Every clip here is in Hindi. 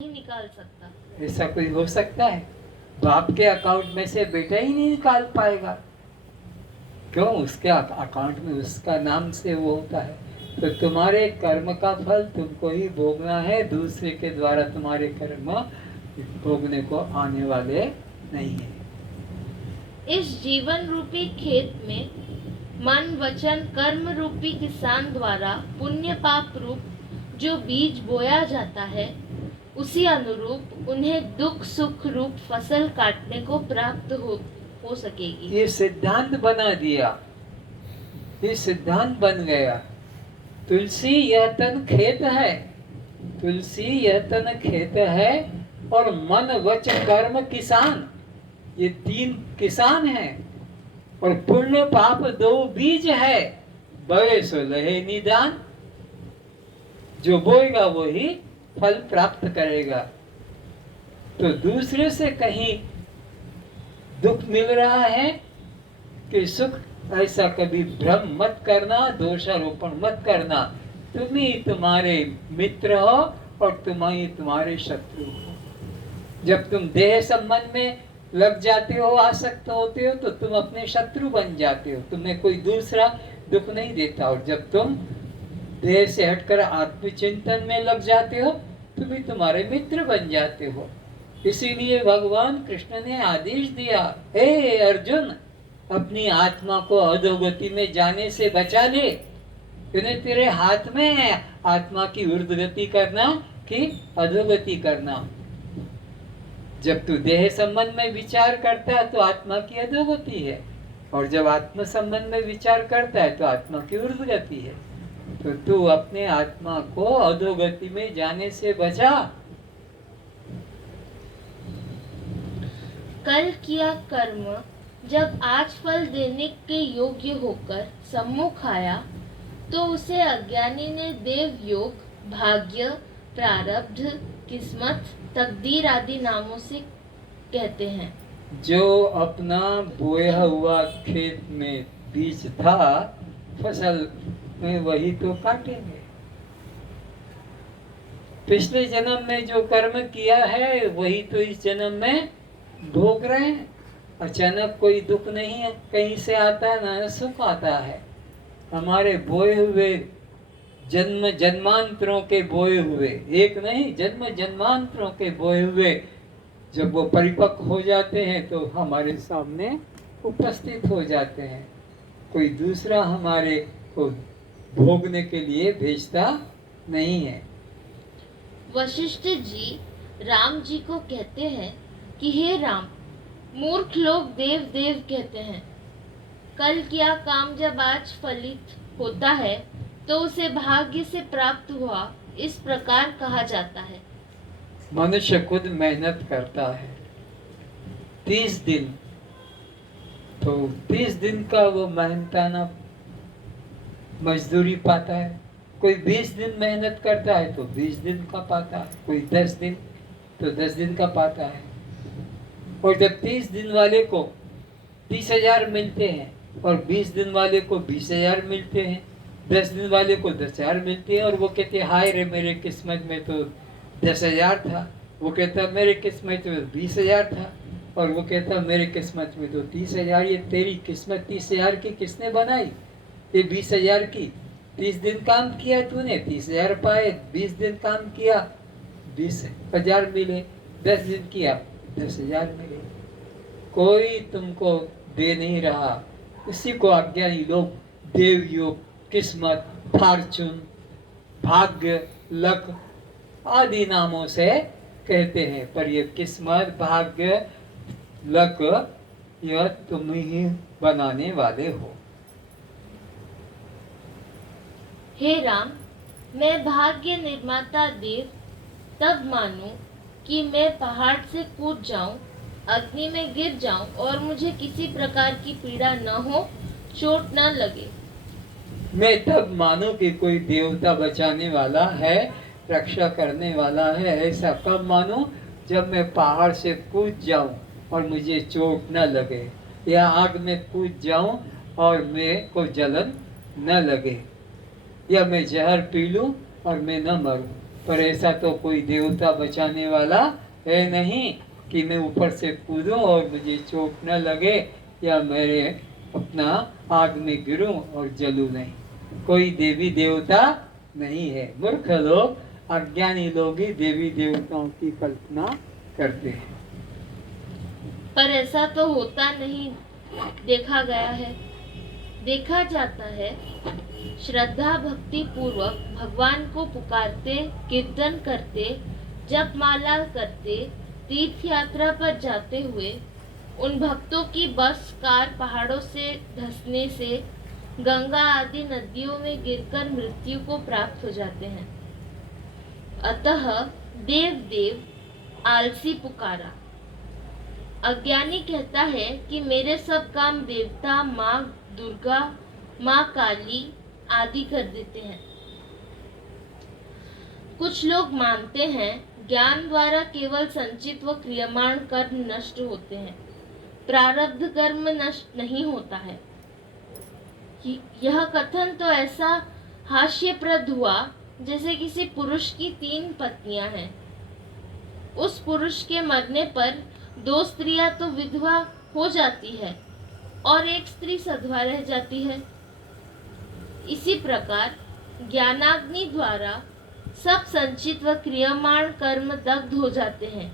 नहीं निकाल सकता। ऐसा कोई हो सकता है? बाप के अकाउंट में से बेटा ही नहीं निकाल पाएगा। क्यों? उसके अकाउंट में उसका नाम से वो होता है। तो तुम्हारे कर्म का फल तुमको ही भोगना है, दूसरे के द्वारा तुम्हारे कर्म भोगने को आने वाले नहीं है। इस जीवन रूपी खेत में मन वचन कर्म रूपी किसान द्वारा पुण्य पाप रूप जो बीज बोया जाता है, उसी अनुरूप उन्हें दुख सुख रूप फसल काटने को प्राप्त हो सकेगी। ये सिद्धांत बना दिया, ये सिद्धांत बन गया। तुलसी यह तन खेत है, तुलसी यह तन खेत है, और मन वच कर्म किसान, ये तीन किसान हैं। और पुण्य पाप दो बीज है, बड़े सो लहे निदान। जो बोएगा वो ही फल प्राप्त करेगा। तो दूसरे से कहीं दुख मिल रहा है कि सुख, ऐसा कभी भ्रम मत करना, दोषारोपण मत करना। तुम ही तुम्हारे मित्र हो और तुम ही तुम्हारे शत्रु हो। जब तुम देह संबंध में लग जाते हो, आसक्त होते हो, तो तुम अपने शत्रु बन जाते हो, तुम्हें कोई दूसरा दुख नहीं देता। और जब तुम देह से हटकर आत्मचिंतन में लग जाते हो, तुम ही तुम्हारे मित्र बन जाते हो। इसीलिए भगवान कृष्ण ने आदेश दिया, हे अर्जुन, अपनी आत्मा को अधोगति में जाने से बचा ले। इन्हें तेरे हाथ में है आत्मा की ऊर्ध्वगति करना कि अधोगति करना। जब तू देह संबंध में विचार करता है तो आत्मा की अधोगति है, और जब आत्म संबंध में विचार करता है तो आत्मा की ऊर्ध्वगति है। तो तू अपने आत्मा को अधोगति में जाने से बचा। कल किया कर्म जब आज फल देने के योग्य होकर सम्मुख आया, तो उसे अज्ञानी ने देव योग, भाग्य, प्रारब्ध, किस्मत, तकदीर आदि नामों से कहते हैं। जो अपना बोया हुआ खेत में बीज था, फसल में वही तो काटेंगे। पिछले जन्म में जो कर्म किया है वही तो इस जन्म में भोग रहे हैं। अचानक कोई दुख नहीं है कहीं से आता है, ना सुख आता है। हमारे बोए हुए जन्म जन्मांतरों के बोए हुए, एक नहीं जन्म जन्मांतरों के बोए हुए, जब वो परिपक्व हो जाते हैं तो हमारे सामने उपस्थित हो जाते हैं। कोई दूसरा हमारे को भोगने के लिए भेजता नहीं है। वशिष्ठ जी राम जी को कहते हैं कि हे राम, मूर्ख लोग देव देव कहते हैं। कल किया काम जब आज फलित होता है तो उसे भाग्य से प्राप्त हुआ, इस प्रकार कहा जाता है। मनुष्य खुद मेहनत करता है 30 दिन, तो 30 दिन का वो मेहनताना मजदूरी पाता है। कोई 20 दिन मेहनत करता है तो 20 दिन का पाता है, कोई 10 दिन तो 10 दिन का पाता है। और जब 30 दिन वाले को 30,000 मिलते हैं, और 20 दिन वाले को 20,000 मिलते हैं, 10 दिन वाले को 10,000 मिलते हैं, और वो कहते हैं हाय रे, मेरे किस्मत में तो 10,000 था। वो कहता मेरे किस्मत में 20,000 था, और वो कहता मेरे किस्मत में तो 30,000। ये तेरी किस्मत 30,000 की किसने बनाई? ये 20,000 की। 30 दिन काम किया तूने, 30,000 पाए। 20 दिन काम किया, 20,000 मिले। 10 दिन किया, 10,000 मिले। कोई तुमको दे नहीं रहा। इसी को अज्ञानी लोग देव योग, किस्मत, फॉर्चून, भाग्य, लक आदि नामों से कहते हैं। पर ये किस्मत, भाग्य, लक, यह तुम ही बनाने वाले हो। हे राम, मैं भाग्य निर्माता देव तब मानूं कि मैं पहाड़ से कूद जाऊं, अग्नि में गिर जाऊं और मुझे किसी प्रकार की पीड़ा न हो, चोट न लगे। मैं तब मानूं कि कोई देवता बचाने वाला है, रक्षा करने वाला है। ऐसा कब मानूं? जब मैं पहाड़ से कूद जाऊं और मुझे चोट न लगे, या आग में कूद जाऊं और मेरे को जलन न लगे, या मैं जहर पी लूं और मैं न मरूं। पर ऐसा तो कोई देवता बचाने वाला है नहीं कि मैं ऊपर से कूदूं और मुझे चोट न लगे या मेरे अपना आग में गिरूं और जलूं नहीं। कोई देवी देवता नहीं है। मूर्ख लोग, अज्ञानी लोग ही देवी देवताओं की कल्पना करते हैं। पर ऐसा तो होता नहीं देखा गया है। देखा जाता है श्रद्धा भक्ति पूर्वक भगवान को पुकारते, कीर्तन करते, जप माला करते, तीर्थ यात्रा पर जाते हुए उन भक्तों की बस कार पहाड़ों से धंसने से गंगा आदि नदियों में गिरकर मृत्यु को प्राप्त हो जाते हैं। अतः देव देव आलसी पुकारा। अज्ञानी कहता है कि मेरे सब काम देवता, माँ दुर्गा, माँ काली आदि कर देते हैं। कुछ लोग मानते हैं ज्ञान द्वारा केवल संचित व क्रियमाण कर्म नष्ट होते हैं, प्रारब्ध कर्म नष्ट नहीं होता है। यह कथन तो ऐसा हास्यप्रद हुआ जैसे किसी पुरुष की 3 पत्नियां हैं। उस पुरुष के मरने पर 2 स्त्रियां तो विधवा हो जाती है और 1 स्त्री सधवा रह जाती है। इसी प्रकार ज्ञानाग्नि द्वारा सब संचित व क्रियमाण कर्म दग्ध हो जाते हैं,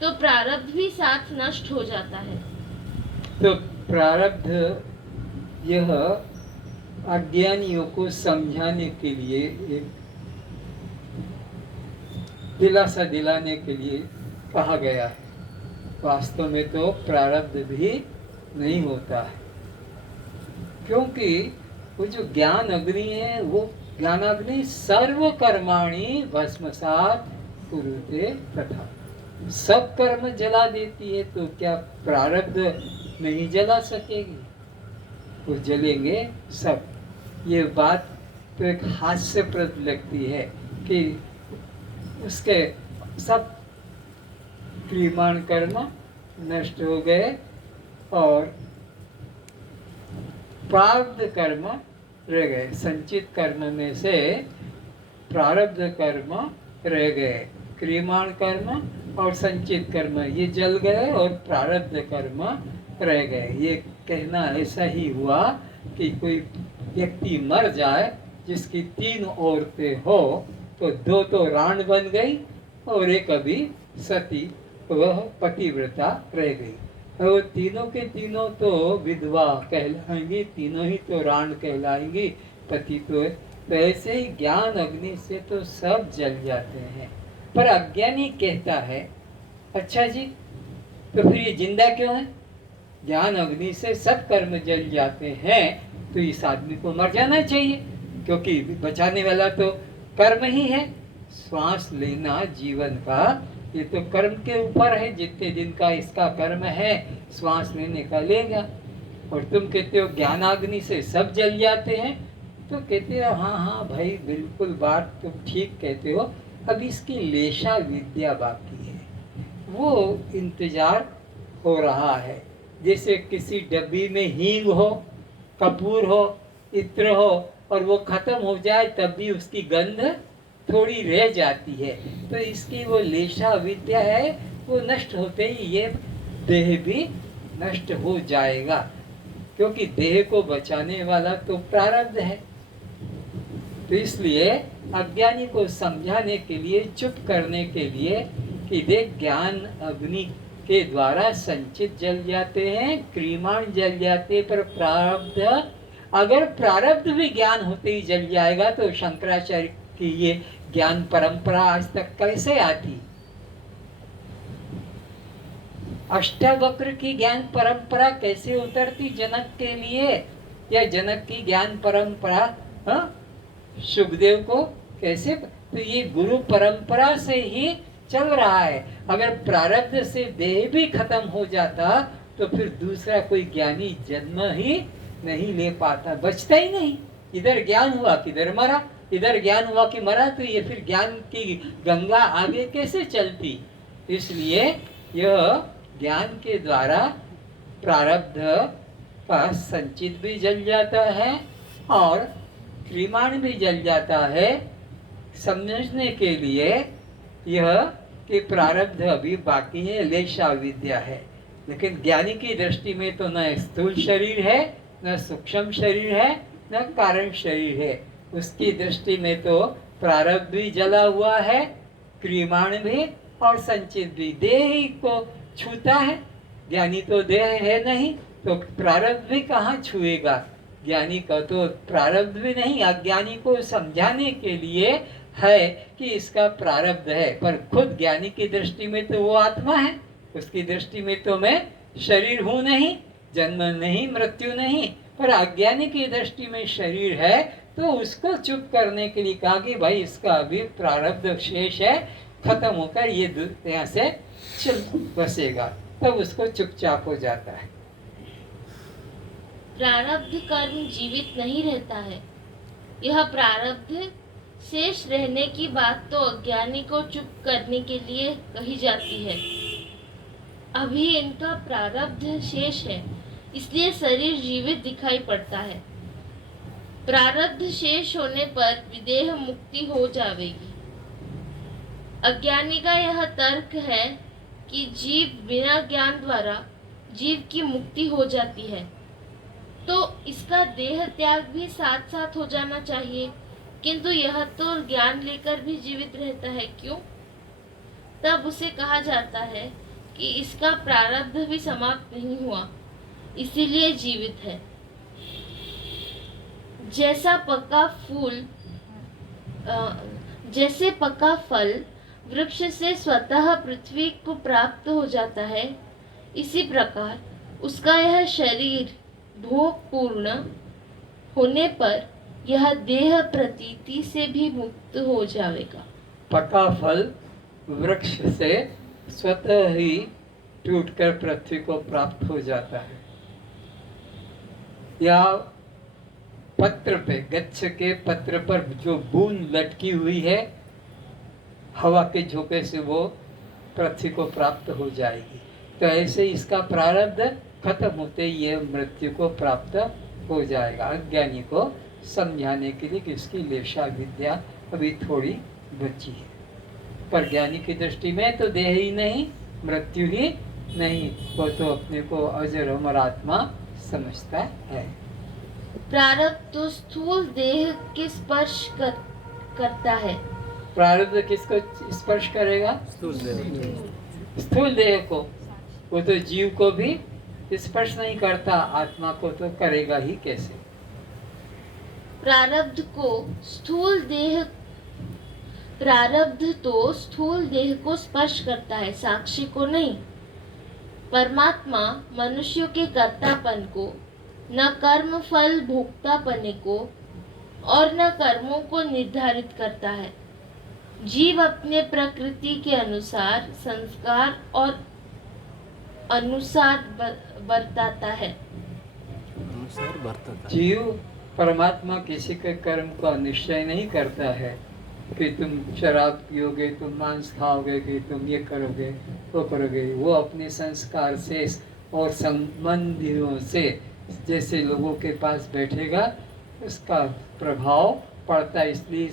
तो प्रारब्ध भी साथ नष्ट हो जाता है। तो प्रारब्ध यह अज्ञानियों को समझाने के लिए, एक दिलासा दिलाने के लिए कहा गया है। वास्तव में तो प्रारब्ध भी नहीं होता है, क्योंकि वो जो ज्ञान अग्नि है, वो ज्ञान अग्नि सर्व कर्माणि भस्मसात् कुरुते तथा, सब कर्म जला देती है। तो क्या प्रारब्ध नहीं जला सकेगी? वो जलेंगे सब। ये बात तो एक हास्यप्रद लगती है कि उसके सब क्रियमाण कर्म नष्ट हो गए और प्रारब्ध कर्म रह गए। संचित कर्म में से प्रारब्ध कर्म रह गए। क्रियमाण कर्म और संचित कर्म ये जल गए और प्रारब्ध कर्म रह गए। ये कहना ऐसा ही हुआ कि कोई व्यक्ति मर जाए जिसकी 3 औरतें हो, तो 2 तो राण बन गई और 1 अभी सती, वह पतिव्रता रह गई। और तीनों के तीनों तो विधवा कहलाएंगी, तीनों ही तो राण कहलाएंगी, पति तो ऐसे ही ज्ञान अग्नि से तो सब जल जाते हैं। पर अज्ञानी कहता है, अच्छा जी, तो फिर ये जिंदा क्यों है? ज्ञान अग्नि से सब कर्म जल जाते हैं, तो इस आदमी को मर जाना चाहिए, क्योंकि बचाने वाला तो कर्म ही है। श्वास लेना जीवन का, ये तो कर्म के ऊपर है। जितने दिन का इसका कर्म है, श्वास लेने का लेगा। और तुम कहते हो ज्ञानाग्नि से सब जल जाते हैं, तो कहते हो हाँ हाँ भाई, बिल्कुल बात तुम ठीक कहते हो। अब इसकी लेशा विद्या बाकी है, वो इंतजार हो रहा है। जैसे किसी डब्बी में हींग हो, कपूर हो, इत्र हो, और वो खत्म हो जाए तब भी उसकी गंध थोड़ी रह जाती है। तो इसकी वो लेशा विद्या है, वो नष्ट होते ही ये देह भी नष्ट हो जाएगा, क्योंकि देह को बचाने वाला तो प्रारब्ध है। तो इसलिए अज्ञानी को समझाने के लिए, चुप करने के लिए कि देख, ज्ञान अग्नि के द्वारा संचित जल जाते हैं, क्रियमाण जल जाते, पर प्रारब्ध, अगर प्रारब्ध भी ज्ञान होते ही जल जाएगा तो शंकराचार्य की ये ज्ञान परंपरा आज तक कैसे आती? अष्टावक्र की ज्ञान परंपरा कैसे उतरती जनक के लिए, या जनक की ज्ञान परंपरा सुखदेव को कैसे? तो ये गुरु परंपरा से ही चल रहा है। अगर प्रारब्ध से देह भी खत्म हो जाता तो फिर दूसरा कोई ज्ञानी जन्म ही नहीं ले पाता, बचता ही नहीं। इधर ज्ञान हुआ किधर मरा, इधर ज्ञान हुआ कि मरा, तो ये फिर ज्ञान की गंगा आगे कैसे चलती? इसलिए यह ज्ञान के द्वारा प्रारब्ध का संचित भी जल जाता है और क्रियमाण भी जल जाता है, समझने के लिए यह कि प्रारब्ध अभी बाकी है, लेशा विद्या है। लेकिन ज्ञानी की दृष्टि में तो न स्थूल शरीर है, न सूक्ष्म शरीर है, न कारण शरीर है। उसकी दृष्टि में तो प्रारब्ध भी जला हुआ है, क्रियमाण भी और संचित भी। देह ही को छूता है, ज्ञानी तो देह है नहीं, तो प्रारब्ध भी कहाँ छुएगा। ज्ञानी का तो प्रारब्ध भी नहीं, अज्ञानी को समझाने के लिए है कि इसका प्रारब्ध है, पर खुद ज्ञानी की दृष्टि में तो वो आत्मा है। उसकी दृष्टि में तो मैं शरीर हूँ नहीं, जन्म नहीं, मृत्यु नहीं। पर अज्ञानी की दृष्टि में शरीर है, तो उसको चुप करने के लिए कहा कि भाई इसका अभी प्रारब्ध शेष है, खत्म होकर ये यहाँ से चल बसेगा, तब उसको चुपचाप हो जाता है। प्रारब्ध कर्म जीवित नहीं रहता है। यह प्रारब्ध शेष रहने की बात तो अज्ञानी को चुप करने के लिए कही जाती है। अभी इनका प्रारब्ध शेष है, इसलिए शरीर जीवित दिखाई पड़ता है। प्रारब्ध शेष होने पर विदेह मुक्ति हो जाएगी। अज्ञानी का यह तर्क है कि जीव बिना ज्ञान द्वारा जीव की मुक्ति हो जाती है, तो इसका देह त्याग भी साथ साथ हो जाना चाहिए, किंतु यह तो ज्ञान लेकर भी जीवित रहता है, क्यों? तब उसे कहा जाता है कि इसका प्रारब्ध भी समाप्त नहीं हुआ, इसीलिए जीवित है। जैसे पका फल वृक्ष से स्वतः पृथ्वी को प्राप्त हो जाता है, इसी प्रकार उसका यह शरीर भोग पूर्ण होने पर यह देह प्रतीति से भी मुक्त हो जाएगा। पका फल वृक्ष से स्वतः ही टूटकर पृथ्वी को प्राप्त हो जाता है, या पत्र पे, गच्छ के पत्र पर जो बूंद लटकी हुई है, हवा के झोंके से वो पृथ्वी को प्राप्त हो जाएगी। तो ऐसे इसका प्रारब्ध खत्म होते ये मृत्यु को प्राप्त हो जाएगा। अज्ञानी को समझाने के लिए कि इसकी लेशा विद्या अभी थोड़ी बची है, पर ज्ञानी की दृष्टि में तो देह ही नहीं, मृत्यु ही नहीं, वो तो अपने को अजर अमर आत्मा समझता है। प्रारब्ध तो स्थूल देह के स्पर्श करता है। प्रारब्ध किसको स्पर्श करेगा? स्थूल देह को। वो तो जीव को भी स्पर्श नहीं करता, आत्मा को तो करेगा ही कैसे? प्रारब्ध तो स्थूल देह को स्पर्श करता है, साक्षी को नहीं। परमात्मा मनुष्यों के कर्तापन को, न कर्म फल भोक्तापने को और न कर्मों को निर्धारित करता है। जीव अपने प्रकृति के अनुसार संस्कार और अनुसार बरताता है। जीव परमात्मा किसी के कर्म का निश्चय नहीं करता है कि तुम शराब पियोगे, तुम मांस खाओगे, कि तुम ये करोगे वो करोगे। वो अपने संस्कार से और संबंधियों से जैसे लोगों के पास बैठेगा उसका प्रभाव पड़ता है। इसलिए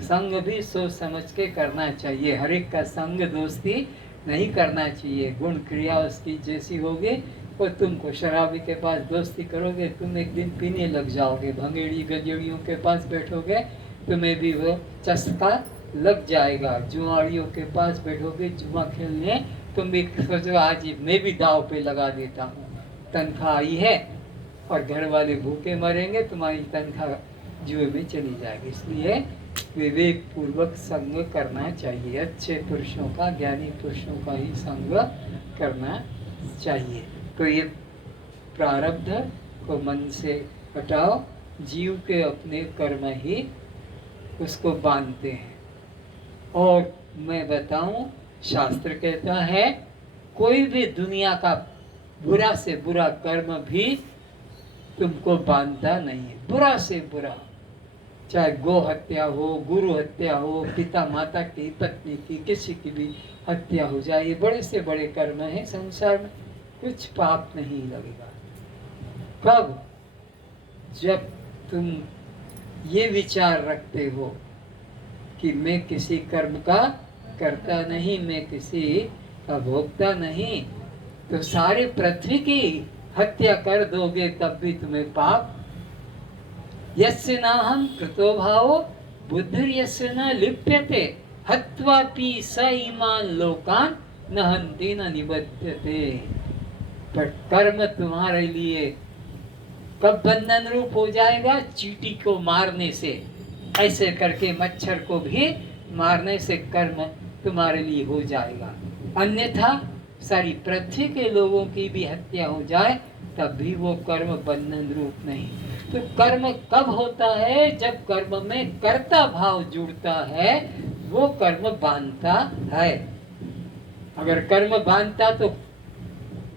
संग भी सोच समझ के करना चाहिए। हर एक का संग दोस्ती नहीं करना चाहिए। गुण क्रिया उसकी जैसी होगी, और तुमको शराबी के पास दोस्ती करोगे, तुम एक दिन पीने लग जाओगे। भंगेड़ी गजेड़ियों के पास बैठोगे, तुम्हें भी वो चस्का लग जाएगा। जुआड़ियों के पास बैठोगे जुआ खेलने, तुम भी सोचो आज मैं भी दाव पे लगा देता हूँ, तनख्वाह आई है और घर वाले भूखे मरेंगे, तुम्हारी तनख्वाह जुए में चली जाएगी। इसलिए विवेक पूर्वक संग करना चाहिए। अच्छे पुरुषों का, ज्ञानी पुरुषों का ही संग करना चाहिए। तो ये प्रारब्ध को मन से हटाओ। जीव के अपने कर्म ही उसको बांधते हैं। और मैं बताऊं, शास्त्र कहता है कोई भी दुनिया का बुरा से बुरा कर्म भी तुमको बांधता नहीं है। बुरा से बुरा, चाहे गो हत्या हो, गुरु हत्या हो, पिता माता की, पत्नी की, किसी की भी हत्या हो जाए, ये बड़े से बड़े कर्म है। संसार में कुछ पाप नहीं लगेगा। कब? जब तुम ये विचार रखते हो कि मैं किसी कर्म का करता नहीं, मैं किसी का भोगता नहीं, तो सारी पृथ्वी की हत्या कर दोगे तब भी तुम्हें पाप। यस्य नाहं कृतो भावो बुद्धिर्यस्य न लिप्यते हत्वापि स इमान् लोकान् न हन्ति न निबध्यते। पर कर्म तुम्हारे लिए कब बंधन रूप हो जाएगा? चींटी को मारने से, ऐसे करके मच्छर को भी मारने से कर्म तुम्हारे लिए हो जाएगा। अन्यथा सारी पृथ्वी के लोगों की भी हत्या हो जाए तब भी वो कर्म बंधन रूप नहीं। तो कर्म कब होता है? जब कर्म में कर्ता भाव जुड़ता है, वो कर्म बांधता है। अगर कर्म बांधता तो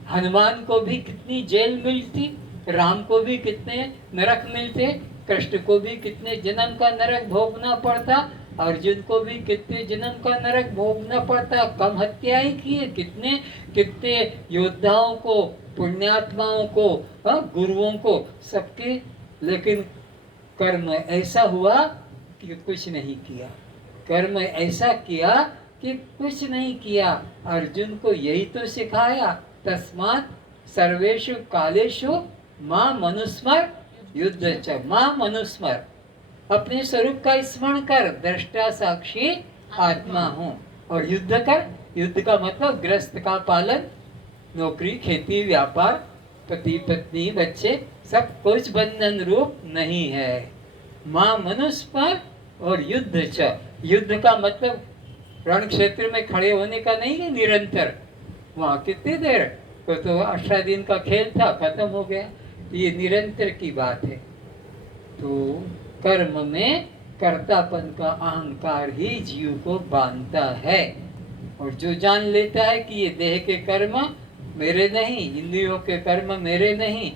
हनुमान को भी कितनी जेल मिलती, राम को भी कितने नरक मिलते, कृष्ण को भी कितने जन्म का नरक भोगना पड़ता, अर्जुन को भी कितने जन्म का नरक भोगना पड़ता। कम हत्याएं किए, कितने कितने योद्धाओं को, पुण्यात्माओं को, गुरुओं को, सबके। लेकिन कर्म ऐसा हुआ कि कुछ नहीं किया, कर्म ऐसा किया कि कुछ नहीं किया। अर्जुन को यही तो सिखाया, तस्मात् सर्वेषु कालेषु मां मनुस्मर युद्ध च। मां मनुस्मर, अपने स्वरूप का स्मरण कर, दृष्टा साक्षी आत्मा हूँ। और युद्ध कर, युद्ध का मतलब गृहस्थ का पालन, नौकरी, खेती, व्यापार, पति पत्नी, बच्चे, सब कुछ बंधन रूप नहीं है। मां मनुस्मर और युद्ध च। युद्ध का मतलब रण क्षेत्र में खड़े होने का नहीं है निरंतर। वहाँ कितनी देर तो 18 दिन का खेल था, खत्म हो गया। ये निरंतर की बात है। तो कर्म में कर्तापन का अहंकार ही जीव को बांधता है। और जो जान लेता है कि ये देह के कर्म मेरे नहीं, इंद्रियों के कर्म मेरे नहीं,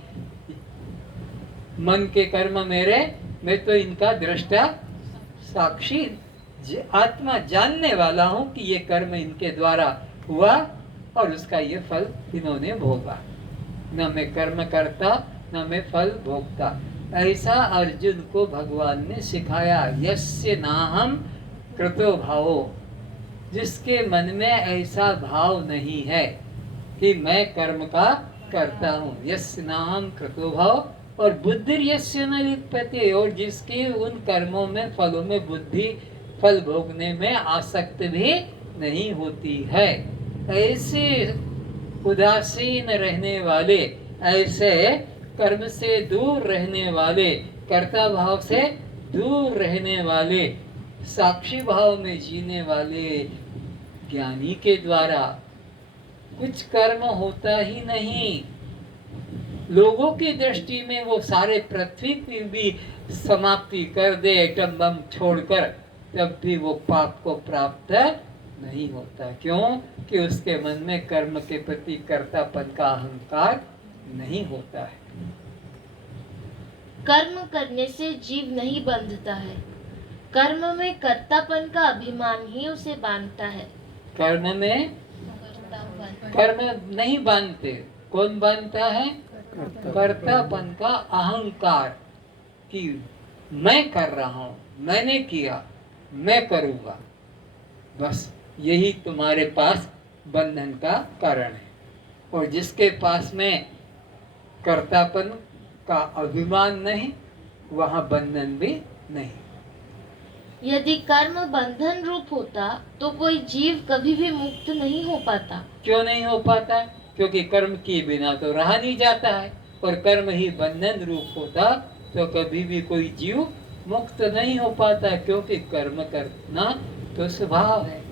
मन के कर्म मेरे, मैं तो इनका दृष्टा साक्षी आत्मा जानने वाला हूँ कि ये कर्म इनके द्वारा हुआ और उसका ये फल इन्होंने भोगा। न मैं कर्म करता, न मैं फल भोगता। ऐसा अर्जुन को भगवान ने सिखाया। यस्य नाहं कृतो भावो, जिसके मन में ऐसा भाव नहीं है कि मैं कर्म का करता हूँ। यस्य नाहं कृतो भाव और बुद्धि यस्य न लिप्यते, और जिसके उन कर्मों में, फलों में बुद्धि, फल भोगने में आसक्त भी नहीं होती है। ऐसे उदासीन रहने वाले, ऐसे कर्म से दूर रहने वाले, कर्ता भाव से दूर रहने वाले, साक्षी भाव में जीने वाले ज्ञानी के द्वारा कुछ कर्म होता ही नहीं। लोगों की दृष्टि में वो सारे पृथ्वी की भी समाप्ति कर दे एटम बम छोड़कर, तब भी वो पाप को प्राप्त नहीं होता। क्यों? कि उसके मन में कर्म के प्रति कर्तापन का अहंकार नहीं होता है। कर्म करने से जीव नहीं बंधता है, कर्म में कर्तापन का अभिमान ही उसे बांधता है। कर्म में कर्म नहीं बांधते, कौन बांधता है? कर्तापन का अहंकार कि मैं कर रहा हूँ, मैंने किया, मैं करूँगा। बस यही तुम्हारे पास बंधन का कारण है। और जिसके पास में कर्तापन का अभिमान नहीं, वहाँ बंधन भी नहीं। यदि कर्म बंधन रूप होता तो कोई जीव कभी भी मुक्त नहीं हो पाता। क्यों नहीं हो पाता? क्योंकि कर्म किए बिना तो रहा नहीं जाता है। और कर्म ही बंधन रूप होता तो कभी भी कोई जीव मुक्त नहीं हो पाता, क्योंकि कर्म करना तो स्वभाव है।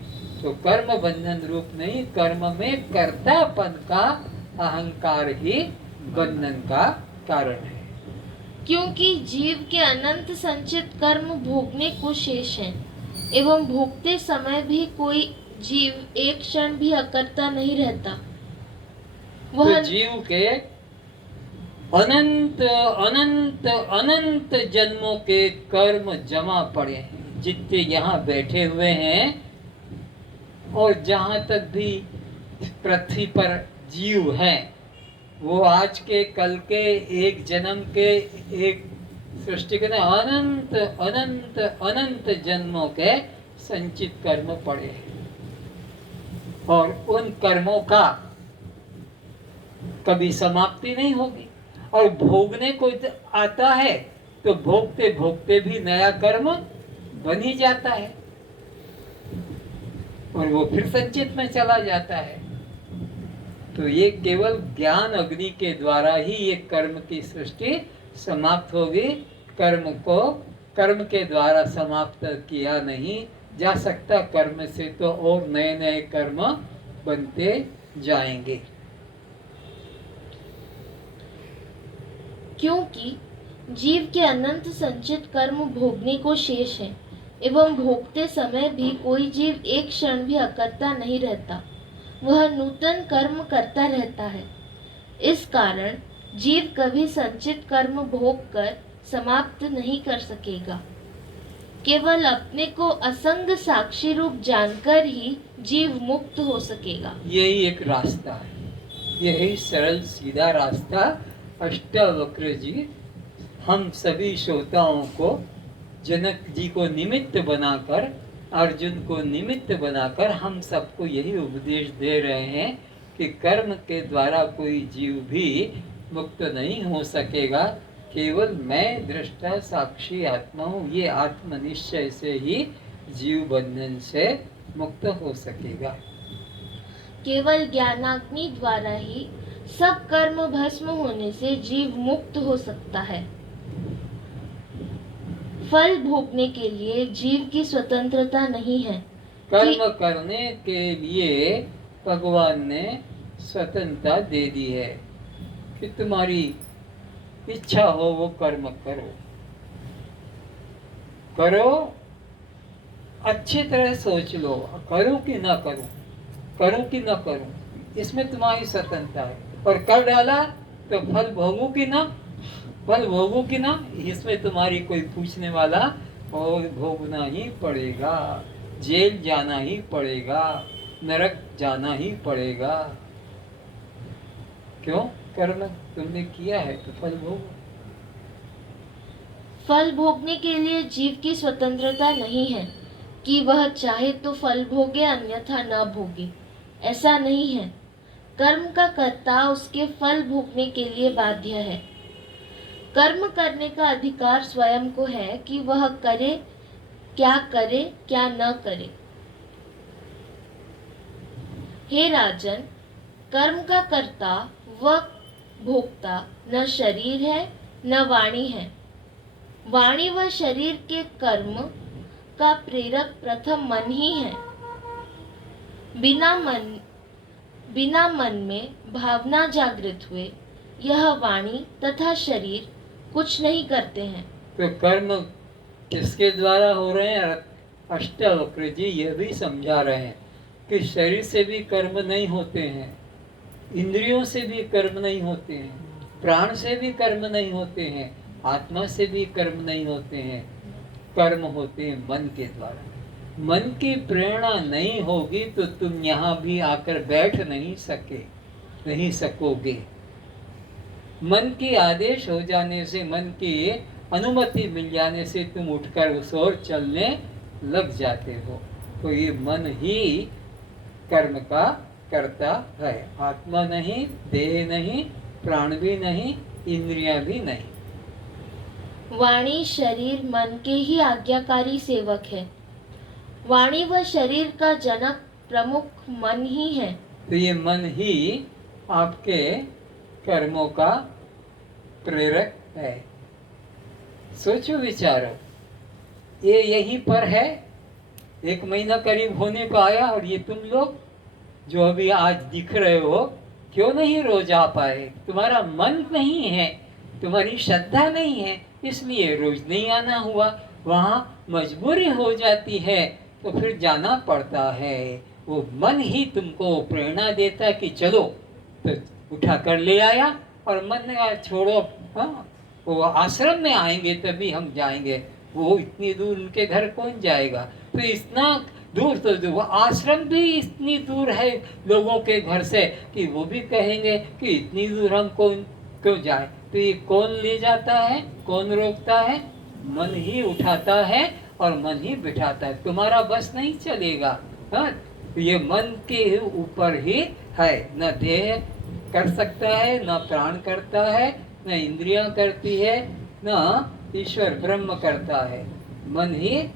तो कर्म बंधन रूप नहीं, कर्म में कर्तापन का अहंकार ही बंधन का कारण है। क्योंकि जीव के अनंत संचित कर्म भोगने को शेष हैं, एवं भोगते समय भी कोई जीव एक क्षण भी अकर्ता नहीं रहता। तो जीव के अनंत अनंत अनंत जन्मों के कर्म जमा पड़े हैं, जितने यहाँ बैठे हुए हैं और जहाँ तक भी पृथ्वी पर जीव हैं, वो आज के, कल के, एक जन्म के, एक सृष्टि के अनंत अनंत अनंत जन्मों के संचित कर्म पड़े हैं और उन कर्मों का कभी समाप्ति नहीं होगी। और भोगने को आता है तो भोगते भोगते भी नया कर्म बन ही जाता है और वो फिर संचित में चला जाता है। तो ये केवल ज्ञान अग्नि के द्वारा ही ये कर्म की सृष्टि समाप्त होगी। कर्म के द्वारा समाप्त किया नहीं जा सकता। कर्म से तो और नए नए कर्म बनते जाएंगे। क्योंकि जीव के अनंत संचित कर्म भोगने को शेष है एवं भोगते समय भी कोई जीव एक क्षण भी अकर्ता नहीं रहता, वह नूतन कर्म करता रहता है। इस कारण जीव कभी संचित कर्म भोग कर समाप्त नहीं कर सकेगा। केवल अपने को असंग साक्षी रूप जानकर ही जीव मुक्त हो सकेगा। यही एक रास्ता है, यही सरल सीधा रास्ता अष्टावक्र जी हम सभी श्रोताओं को, जनक जी को निमित्त बनाकर, अर्जुन को निमित्त बनाकर हम सबको यही उपदेश दे रहे हैं कि कर्म के द्वारा कोई जीव भी मुक्त नहीं हो सकेगा। केवल मैं दृष्टा साक्षी आत्मा हूँ, ये आत्मनिश्चय से ही जीव बंधन से मुक्त हो सकेगा। केवल ज्ञानाग्नि द्वारा ही सब कर्म भस्म होने से जीव मुक्त हो सकता है। फल भोगने के लिए जीव की स्वतंत्रता नहीं है। कर्म करने के लिए भगवान ने स्वतंत्रता दे दी है कि तुम्हारी इच्छा हो वो कर्म करो, करो अच्छी तरह सोच लो, करूं कि ना करूं, करूं कि ना करूं, इसमें तुम्हारी स्वतंत्रता है। और कर डाला तो फल भोगू कि ना, फल भोगू कि ना, इसमें तुम्हारी कोई पूछने वाला और भोगना ही पड़ेगा, जेल जाना ही पड़ेगा, नरक जाना ही पड़ेगा। क्यों? कर्म तुमने किया है तो फल भोगो। फल भोगने के लिए जीव की स्वतंत्रता नहीं है कि वह चाहे तो फल भोगे अन्यथा न भोगे। ऐसा नहीं है। कर्म का कर्ता उसके फल भोगने के लिए बाध्य है। कर्म करने का अधिकार स्वयं को है कि वह करे क्या न करे। हे राजन, कर्म का कर्ता व भोक्ता न शरीर है न वाणी है। वाणी व शरीर के कर्म का प्रेरक प्रथम मन ही है। बिना मन में भावना जागृत हुए यह वाणी तथा शरीर कुछ नहीं करते हैं। तो कर्म किसके द्वारा हो रहे हैं? अष्टावक्र जी यह भी समझा रहे हैं कि शरीर से भी कर्म नहीं होते हैं, इंद्रियों से भी कर्म नहीं होते हैं, प्राण से भी कर्म नहीं होते हैं, आत्मा से भी कर्म नहीं होते हैं। कर्म होते हैं मन के द्वारा। मन की प्रेरणा नहीं होगी तो तुम यहाँ भी आकर बैठ नहीं सकोगे। मन की आदेश हो जाने से, मन की अनुमति मिल जाने से तुम उठकर उस ओर चलने लग जाते हो। तो ये मन ही कर्म का करता है, आत्मा नहीं, देह नहीं, प्राण भी नहीं, इंद्रियां भी नहीं। वाणी शरीर मन के ही आज्ञाकारी सेवक है। वाणी व शरीर का जनक प्रमुख मन ही है। तो ये मन ही आपके कर्मों का प्रेरक है। सोचो विचारो, ये यहीं पर है, 1 महीना करीब होने को आया और ये तुम लोग जो अभी आज दिख रहे हो, क्यों नहीं रोज आ पाए? तुम्हारा मन नहीं है, तुम्हारी श्रद्धा नहीं है, इसलिए रोज नहीं आना हुआ। वहाँ मजबूरी हो जाती है तो फिर जाना पड़ता है। वो मन ही तुमको प्रेरणा देता कि चलो, तो उठा कर ले आया। और मन ने छोड़ो, हाँ वो आश्रम में आएंगे तभी हम जाएंगे, वो इतनी दूर उनके घर कौन जाएगा? तो इतना दूर, तो वो आश्रम भी इतनी दूर है लोगों के घर से कि वो भी कहेंगे कि इतनी दूर हम क्यों जाए। तो ये कौन ले जाता है, कौन रोकता है? मन ही उठाता है और मन ही बिठाता है, तुम्हारा बस नहीं चलेगा। हाँ, ये मन के ऊपर ही है, न देह कर सकता है, न प्राण करता है, न इंद्रियां करती है, न ईश्वर ब्रह्म करता है, मन ही।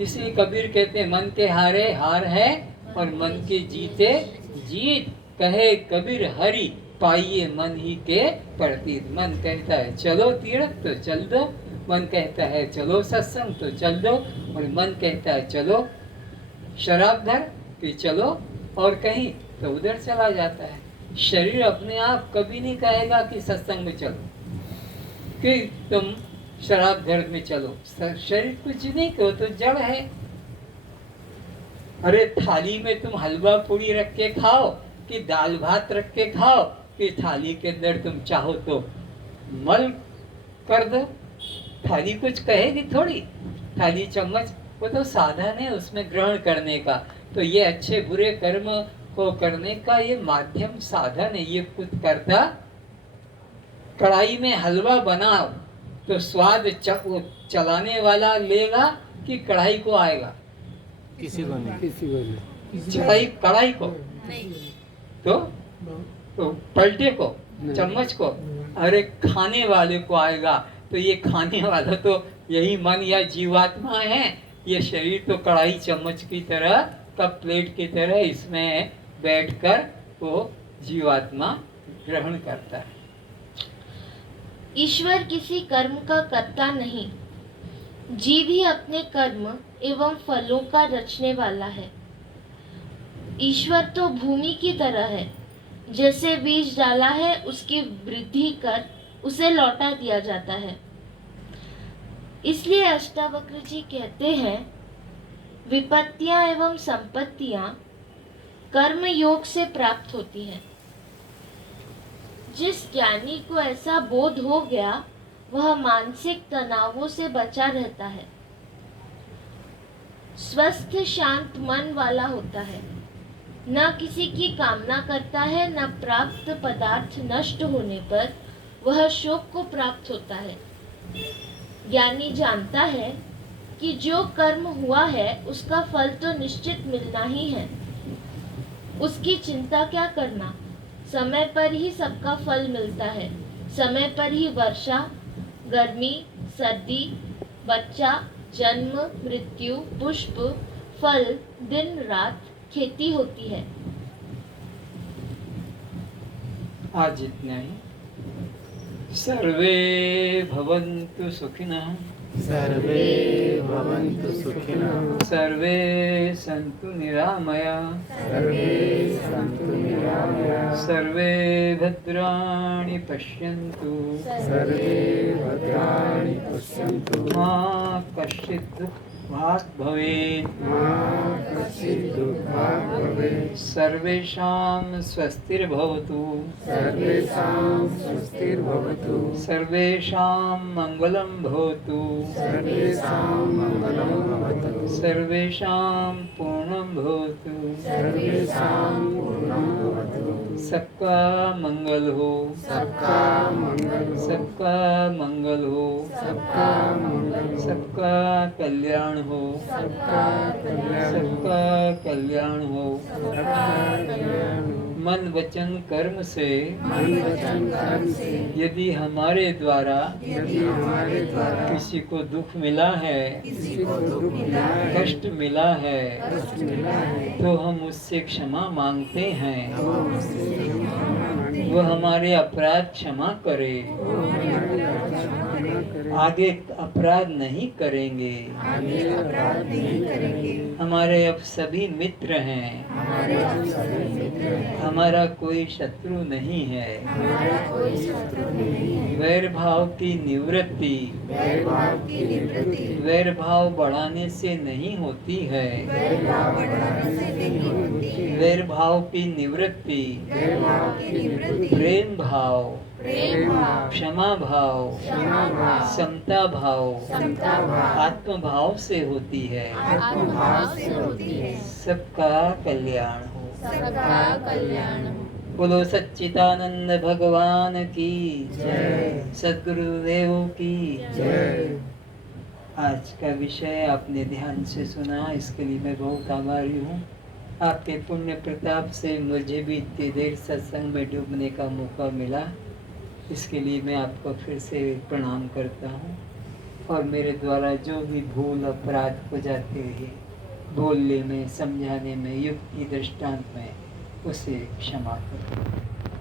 इसलिए कबीर कहते हैं मन के हारे हार है और मन के जीते जीत। कहे कबीर हरि पाइए मन ही के प्रतीत। मन कहता है चलो तीर्थ तो चल दो, मन कहता है चलो सत्संग तो चल दो, और मन कहता है चलो शराब धर कि चलो, और कहीं तो उधर चला जाता है। शरीर अपने आप कभी नहीं कहेगा कि सत्संग में चलो, कि तुम शराब धर में चलो। शरीर कुछ नहीं कहो तो जड़ है। अरे थाली में तुम हलवा पूरी रख के खाओ कि दाल भात रख के खाओ, कि थाली के अंदर तुम चाहो तो मल कर दो, थाली कुछ कहेगी थोड़ी। थाली चम्मच वो तो साधन है उसमें ग्रहण करने का। तो ये अच्छे बुरे कर्म को करने का ये माध्यम साधन है, ये खुद करता। कढ़ाई में हलवा बनाओ तो स्वाद चलाने वाला लेगा कि कढ़ाई को आएगा? किसी को नहीं। कढ़ाई को तो पलटे को, चम्मच को, अरे खाने वाले को आएगा। तो ये खाने वाला तो यही मन या जीवात्मा है। ये शरीर तो कढ़ाई चम्मच की तरह, कप प्लेट की तरह इसमें बैठकर वो जीवात्मा ग्रहण करता है। ईश्वर किसी कर्म का कर्ता नहीं, जीव ही अपने कर्म एवं फलों का रचने वाला है। ईश्वर तो भूमि की तरह है, जैसे बीज डाला है उसकी वृद्धि कर उसे लौटा दिया जाता है। इसलिए अष्टावक्र जी कहते हैं, विपत्तियां एवं संपत्तियां कर्म योग से प्राप्त होती हैं। जिस ज्ञानी को ऐसा बोध हो गया वह मानसिक तनावों से बचा रहता है, स्वस्थ शांत मन वाला होता है, न किसी की कामना करता है, न प्राप्त पदार्थ नष्ट होने पर वह शोक को प्राप्त होता है। ज्ञानी जानता है कि जो कर्म हुआ है उसका फल तो निश्चित मिलना ही है, उसकी चिंता क्या करना। समय पर ही सबका फल मिलता है, समय पर ही वर्षा, गर्मी, सर्दी, बच्चा, जन्म, मृत्यु, पुष्प, फल, दिन रात, खेती होती है। आज इतना ही। सर्वे भवन्तु सुखिनः, सर्वे भवन्तु सुखिनः, सर्वे सन्तु निरामया, सर्वे सन्तु निरामया, सर्वे भद्राणि पश्यन्तु, सर्वे भद्राणि पश्यन्तु, मा कश्चित् दुःखभाग् भवेत्, मा कश्चित् दुःखभाग् भवेत्, सर्वेषां स्वस्तिर्भवतु, सर्वेषां स्वस्तिर्भवतु, सर्वेषां मङ्गलं भवतु, सर्वेषां मङ्गलं भवतु, सर्वेषां पूर्णं भवतु, सर्वेषां पूर्णं भवतु, सबका मंगल हो, सबका मंगल हो, सबका मंगल हो, सबका मंगल हो, सबका कल्याण हो, सबका कल्याण हो, सबका कल्याण हो। सबका कल्याण हो। मन वचन कर्म से मन वचन कर्म से यदि हमारे द्वारा यदि हमारे द्वारा किसी को दुख मिला है, किसी को दुख मिला है, कष्ट मिला है, कष्ट मिला है, तो हम उससे क्षमा मांगते हैं। तो हम उससे क्षमा मांगते हैं। वो हमारे अपराध क्षमा करे, वो हमारे क्षमा करे, आगे अपराध नहीं करेंगे। आगे अपराध नहीं करेंगे। हमारे अब सभी मित्र हैं, हमारे अब सभी मित्र हैं, हमारा कोई शत्रु नहीं है। हमारा कोई शत्रु नहीं है। वैर भाव की निवृत्ति वैर भाव की निवृत्ति वैर भाव बढ़ाने से नहीं होती है। वैर भाव बढ़ाने से नहीं होती है। वैर भाव की निवृत्ति वैर भाव की निवृत्ति प्रेम भाव, प्रेम भाव, क्षमा भाव, क्षमा भाव, समता भाव, समता भाव, आत्म भाव से होती है। आत्म भाव से होती है। सबका कल्याण हो। सबका कल्याण हो। बोलो सच्चिदानंद भगवान की जय। सद्गुरुदेव की जय। आज का विषय आपने ध्यान से सुना, इसके लिए मैं बहुत आभारी हूँ। आपके पुण्य प्रताप से मुझे भी इतनी देर सत्संग में डूबने का मौका मिला, इसके लिए मैं आपको फिर से प्रणाम करता हूँ। और मेरे द्वारा जो भी भूल अपराध हो जाते हैं बोलने में, समझाने में, युक्ति दृष्टांत में, उसे क्षमा करो।